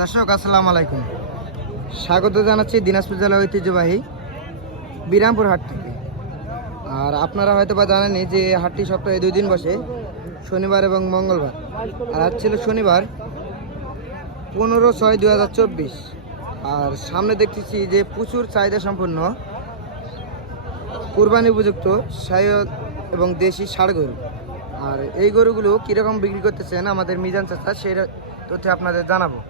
দর্শক আসসালামু আলাইকুম, স্বাগত জানাচ্ছি দিনাজপুর জেলার ঐতিহ্যবাহী বিরামপুর হাট থেকে। আর আপনারা হয়তো বা জানেনই যে হাটটি সপ্তাহে 2 দিন বসে, শনিবার এবং মঙ্গলবার। আর আজ ছিল শনিবার 15/6/2024। আর সামনে দেখতেছি যে প্রচুর চাহিদা সম্পন্ন কুরবানি উপযুক্ত শাহিওয়াল এবং দেশি ষাঁড় গরু। আর এই গরুগুলো কীরকম বিক্রি করতেছেন আমাদের মিজান চাচা, সেই তথ্য আপনাদের জানাবো।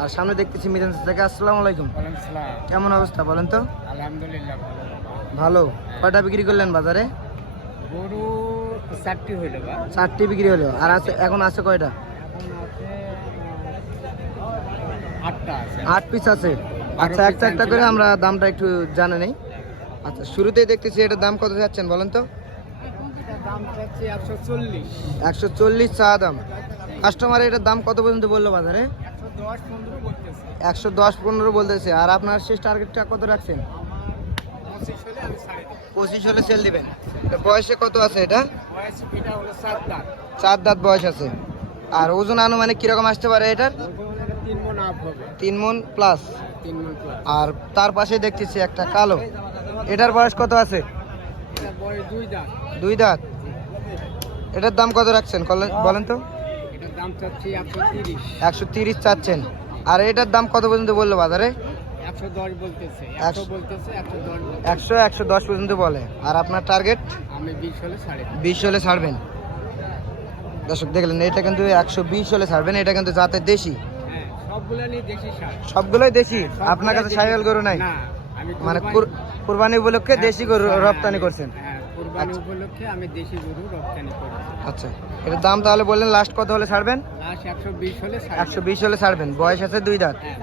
আর সামনে দেখতেছি মিজান চাচাকে। আসসালামু আলাইকুম, কেমন অবস্থা বলেন তো? আলহামদুলিল্লাহ ভালো। কয়টা বিক্রি করলেন বাজারে? গরু 4টি হইল বা 4টি বিক্রি হলো। আর আছে এখন আছে কয়টা? এখন আছে 8টা আছে। 8 পিস আছে। আচ্ছা, একটা একটা করে আমরা দামটা একটু জানে নেই। আচ্ছা, শুরুতেই দেখতেছি এটার দাম কত যাচ্ছেন বলেন তো? এটার দাম চাচ্ছি 140। 140 চা দাম। কাস্টমার এটার দাম কত পর্যন্ত বললো বাজারে? 110-15 বলতেছে। 110-15 বলতেছে। আর আপনার শেষ টার্গেটটা কত রাখছেন? 25 হলে আমি ছাড়ে দেব। 25 হলে সেল দিবেন। এটা বয়সে কত আছে এটা? বয়স এটা হলো 7 দাঁত। 4 দাঁত বয়স আছে। আর ওজন আনুমানিক কিরকম আসতে পারে এটার? ওজন এটা 3 মণ আপ হবে। 3 মণ প্লাস। 3 মণ প্লাস। আর তার পাশে দেখতেছি একটা কালো, এটার বয়স কত আছে? এটা বয়স 2 দাঁত। 2 দাঁত। এটার দাম কত রাখছেন বলেন তো? এটার দাম চাচ্ছি 130। 130 চাচ্ছেন। আর এটার দাম কত পর্যন্ত বললো বাজারে? 110 বলতেছে। 100 বলতেছে, 110 বলতেছে। 100-110 পর্যন্ত বলে। আর আপনার টার্গেট? আমি 20 হলে ছাড়ে দেব। 20 হলে ছাড়বেন। দর্শক দেখলেন, এটা কিন্তু 120 হলে ছাড়বেন। এটা কিন্তু জাতের দেশি, হ্যাঁ, সবগুলাই দেশি ষাঁড়। সবগুলোই দেশি। আপনার কাছে শাহিওয়াল গরু নাই? না, আমি মানে কুরবানি উপলক্ষে দেশি গরু রপ্তানি করছেন? হ্যাঁ, কুরবানি উপলক্ষে আমি দেশি গরু রপ্তানি করেছি। আচ্ছা, এটার দাম তাহলে বললেন লাস্ট কত হলে ছাড়বেন? লাস্ট 120 হলে ছাড়ে দেব। 120 হলে ছাড়বেন। বয়স আছে 2 দাঁত। হ্যাঁ,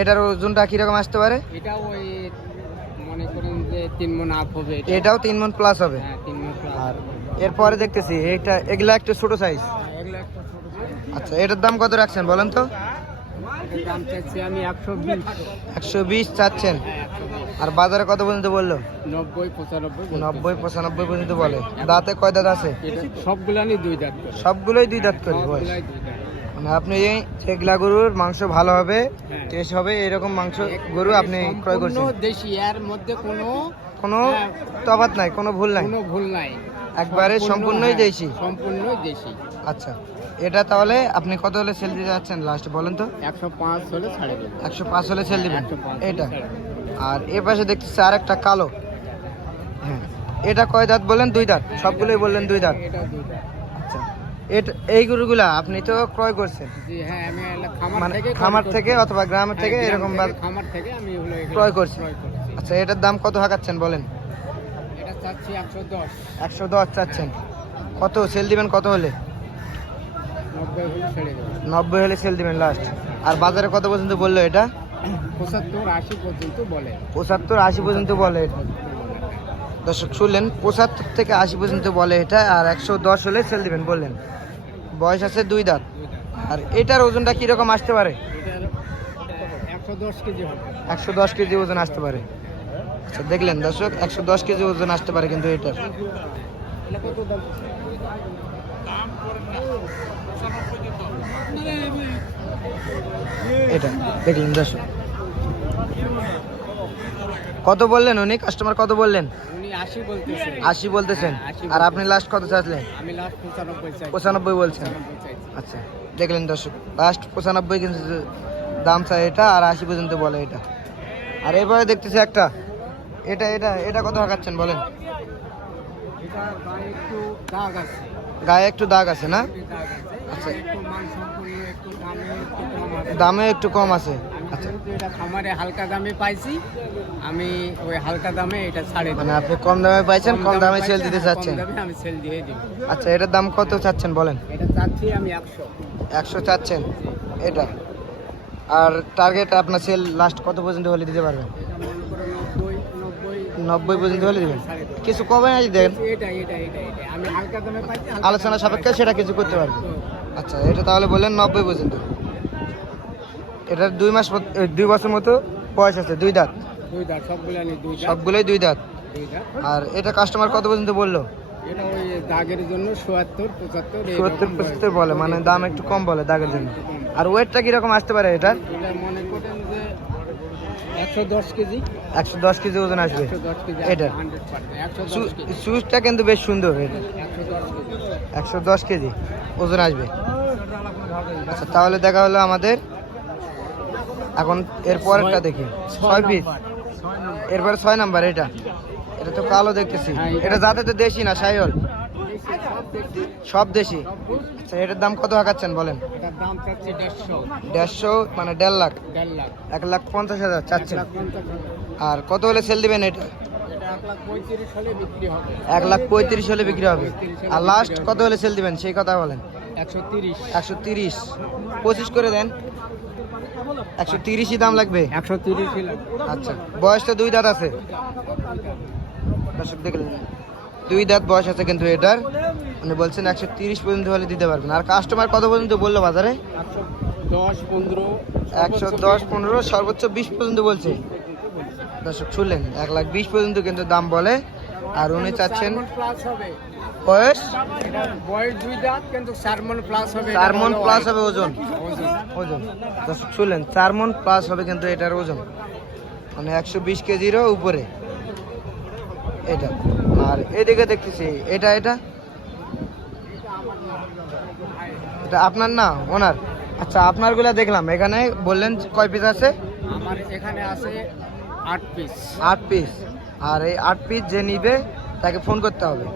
এটার ওজনটা কিরকম আসতে পারে? এটা ওই মনে করেন যে 3 মণ আপ হবে। এটাও 3 মণ প্লাস হবে। হ্যাঁ, 3 মণ প্লাস। আর এরপরে দেখতেছি এগুলা একটু ছোট সাইজ। এগুলো একটা ছোট সাইজ। আচ্ছা, এটার দাম কত রাখছেন বলেন তো? এটার দাম চাচ্ছি আমি 120। 120 চাচ্ছেন। হ্যাঁ, 120। আর বাজারে কত পর্যন্ত বললো? 90-95 90-95 পর্যন্ত বলে। দাঁতে কয় দাঁত আছে? এটা সবগুলানি 2 দাঁত করে। সবগুলোই 2 দাঁত করে বয়স। সবগুলাই 2 দাঁত। মানে আপনি এগুলা গরুর মাংস ভালো হবে, হ্যাঁ। টেস্ট হবে, এরকম মাংস গরু আপনি ক্রয় করছেন। সম্পূর্ণ দেশি, এর মধ্যে কোনো তফাৎ নাই, কোনো ভুল নাই, কোনো ভুল নাই। একবারে সম্পূর্ণই হ্যাঁ, দেশি। সম্পূর্ণই দেশি। আচ্ছা, এটা তাহলে আপনি কত হলে সেল দিতে যাচ্ছেন লাস্ট বলেন তো? 105 হলে ছাড়ে দেব। 105 হলে সেল দিবেন 105 এটা। ছাড়ে দেব। আর এ পাশে দেখতেছি আর একটা কালো। হ্যাঁ, এটা কয় দাঁত বলেন? 2 দাঁত। সবগুলোই বললেন 2 দাঁত। এটা 2 দাঁত। আচ্ছা, এই গরুগুলা আপনি তো ক্রয় করছেন জি হ্যাঁ, আমি খামার মানে থেকে খামার থেকে অথবা গ্রামের থেকে এরকম খামার থেকে আমি হলো এগুলো ক্রয় করছি। ক্রয় করছি। আচ্ছা, এটার দাম কত হাঁকাচ্ছেন বলেন? এটা চাচ্ছি 110। 110 চাচ্ছেন। কত সেল দিবেন কত হলে? 90 হলে ছেড়ে দেব। 90 হলে সেল দিবেন লাস্ট। আর বাজারে কত পর্যন্ত বললো এটা? 75-80 পর্যন্ত বলে। 75-80 পর্যন্ত বলে এটা। দর্শক শুনলেন, 75 থেকে 80 পর্যন্ত বলে এটা। আর 110 হলে সেল দিবেন বললেন। বয়স আছে 2 দাঁত। 2 দাঁত। আর এটার ওজনটা কিরকম আসতে পারে? এটা 110 কেজি হবে। 110 কেজি ওজন আসতে পারে। আচ্ছা, দেখলেন দর্শক, 110 কেজি ওজন আসতে পারে কিন্তু এটার। এটা কত দাম? এটা দেখলেন দর্শক, কত বললেন উনি? কাস্টমার কত বললেন? উনি 80 বলতেছে। 80 বলতেছেন। হ্যাঁ, 80 আর আপনি লাস্ট কত চাচ্লেন? আমি লাস্ট 95 চাই। 95 বলছেন। 95 চাইছি। আচ্ছা, দেখলেন দর্শক, লাস্ট 95 কিন্তু দাম চাই এটা। আর 80 পর্যন্ত বলে এটা। আর এবারে দেখতেছি একটা, এটা এটা এটা কত হাঁকাচ্ছেন বলেন? এটা গায়ে একটু দাগ আছে। গায়ে একটু দাগ আছে না? একটু দাগ আছে। আচ্ছা। একটু মানসম্পন্ন, একটু দামে একটু কম আছে। দামে একটু কম আছে। আমি আচ্ছা, যেহেতু এটা খামারে হালকা দামে পাইছি, আমি ওই হালকা দামে এটা ছাড়ে দেব। মানে আপনি কম দামে পাইছেন, কম দামে সেল দিতে পাইছি, চাচ্ছেন। কম দামে আমি সেল দিয়ে দিব। আচ্ছা, এটার দাম কত চাচ্ছেন বলেন? এটা চাচ্ছি আমি 100। 100 চাচ্ছেন এটা। আর টার্গেট আপনার সেল লাস্ট কত পর্যন্ত হলে দিতে পারবেন? এটা মনে করো 90 90 পর্যন্ত হলে দিবেন। ছাড়ে দেব। কিছু কমে আজ দেন, এটা আমি হালকা দামে পাইছি, হালকা আলোচনা দামে সাপেক্ষে পাইছি। সেটা কিছু করতে পারবেন। তো, আচ্ছা, এটা তাহলে বললেন 90 পর্যন্ত। এটার 2 বছর মতো বয়স আছে। 2 দাঁত। 2 দাঁত সবগুলা নি 2 দাঁত। সবগুলোই 2 দাঁত। 2 দাঁত। আর এটা কাস্টমার কত পর্যন্ত বললো? এটা ওই দাগের জন্য 70-75 70-75 বলে, মানে দাম একটু কম বলে দাগের জন্য। আর ওয়েটটা কিরকম আসতে পারে এটা? এটা মনে করেন যে 110 কেজি। 110 কেজি ওজন আসবে 110 কেজি এটা। 110 কেজি। সুজটা কিন্তু বেশ সুন্দর এটা। 110 110 কেজি কেজি। ওজন আসবে। আচ্ছা তাহলে দেখা হলো আমাদের। এখন এর পরেরটা দেখি 6 পিস। এরপরে 6 নাম্বার এটা। এটা তো কালো দেখতেছি। হ্যাঁ, এটা যাতে তো দেশি না শাহিওয়াল? সব দেশি। আচ্ছা এটার দাম কত হাঁকাচ্ছেন বলেন? এটার দাম চাচ্ছি 150। 150 মানে 1.5 লাখ। 1.5 লাখ। 1,50,000 চাচ্ছেন। 1,50,000। আর কত হলে সেল দিবেন এটা? এটা 1,35,000 হলে বিক্রি হবে। 1,35,000 হলে বিক্রি হবে। আর লাস্ট কত হলে সেল দিবেন সেই কথা বলেন? 130। 130। 25 করে দেন। 130ই দাম লাগবে। 130 লাগবে। আচ্ছা বয়স তো 2 দাঁত আছে। দর্শক দেখলেন 2 দাঁত বয়স আছে কিন্তু এটার। উনি বলছেন 130 পর্যন্ত হলে দিতে পারবেন। আর কাস্টমার কত পর্যন্ত বললো বাজারে? 110, 15। 110, 15, সর্বোচ্চ 20 পর্যন্ত বলছে। দর্শক শুনলেন 1,20,000 পর্যন্ত কিন্তু দাম বলে। আর উনি চাচ্ছেন প্লাস হবে। বয়স এটার বয়স 2 দাঁত কিন্তু 4 মণ প্লাস হবে। 4 মণ প্লাস হবে ওজন। ওজন। ওজন দর্শক শুনলেন 4 মণ প্লাস হবে কিন্তু এটার ওজন, মানে 120 কেজিরও উপরে এটা। আর এদিকে দেখতেছি এটা এটা এটা আপনার না ওনার? আচ্ছা আপনারগুলা দেখলাম, এখানে বললেন কয় পিস আছে? আমার এখানে আছে 8 পিস। 8 পিস। আর এই 8 পিস যে নিবে তাকে ফোন করতে হবে।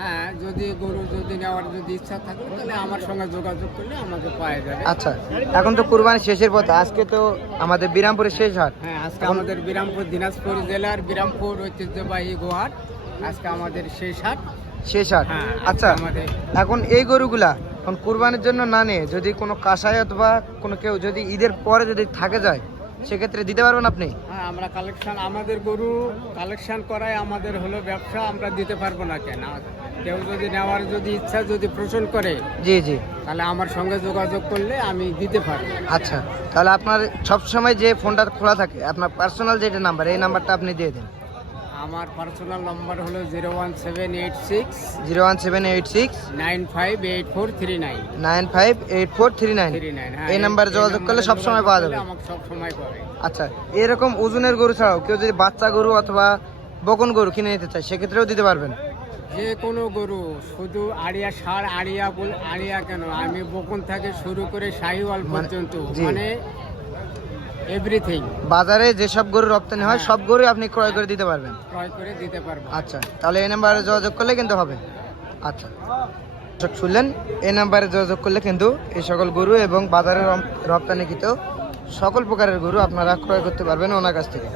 হ্যাঁ, যদি গরু যদি নেওয়ার যদি ইচ্ছা থাকে তাহলে আমার সঙ্গে যোগাযোগ করলে আমাকে পাওয়া যাবে। আচ্ছা এখন তো কুরবানি শেষের পথে, আজকে তো আমাদের বিরামপুরের শেষ হাট। হ্যাঁ, আজকে আমাদের বিরামপুর, দিনাজপুর জেলার বিরামপুর ঐতিহ্যবাহী গোহাট, আজকে আমাদের শেষ হাট। শেষ হাট। হ্যাঁ, আচ্ছা আমাদের এখন এই গরুগুলা এখন কুরবানির জন্য না নিয়ে যদি কোনো কাসাই অথবা কোনো কেউ যদি ঈদের পরে যদি থাকে যায় সেক্ষেত্রে দিতে পারবেন আপনি? হ্যাঁ, আমরা কালেকশন, আমাদের গরু কালেকশন করাই আমাদের হলো ব্যবসা, আমরা দিতে পারবো না কেন? কেউ যদি নেওয়ার যদি ইচ্ছা যদি পোষণ করে জি জি। তাহলে আমার সঙ্গে যোগাযোগ করলে আমি দিতে পারবো। আচ্ছা তাহলে আপনার সবসময় যে ফোনটা খোলা থাকে আপনার পার্সোনাল যেটা নাম্বার, এই নাম্বারটা আপনি দিয়ে দিন। আমার পার্সোনাল নাম্বার হলো 01786 01786 958439। 958439। হ্যাঁ, এই নাম্বারে যোগাযোগ করলে সব সময় পাওয়া যাবে। আমাকে সব সময় পাবে। আচ্ছা এরকম ওজনের গরু ছাড়াও কেউ যদি বাচ্চা গরু অথবা বকন গরু কিনে নিতে চায় সেক্ষেত্রেও দিতে পারবেন? যে কোনো গরু, শুধু আড়িয়া ষাঁড়, আড়িয়া কেন, আমি বকুন থেকে শুরু করে শাহিওয়াল পর্যন্ত, জি। মানে এভরিথিং বাজারে যেসব গরু রপ্তানি হয় সব গরু আপনি ক্রয় করে দিতে পারবেন? ক্রয় করে দিতে পারবো। আচ্ছা তাহলে এই নাম্বারে যোগাযোগ করলে কিন্তু হবে। আচ্ছা দর্শক শুনলেন, এই নাম্বারে যোগাযোগ করলে কিন্তু এই সকল গরু এবং বাজারে রপ্তানিকৃত সকল প্রকারের গরু আপনারা ক্রয় করতে পারবেন ওনার কাছ থেকে।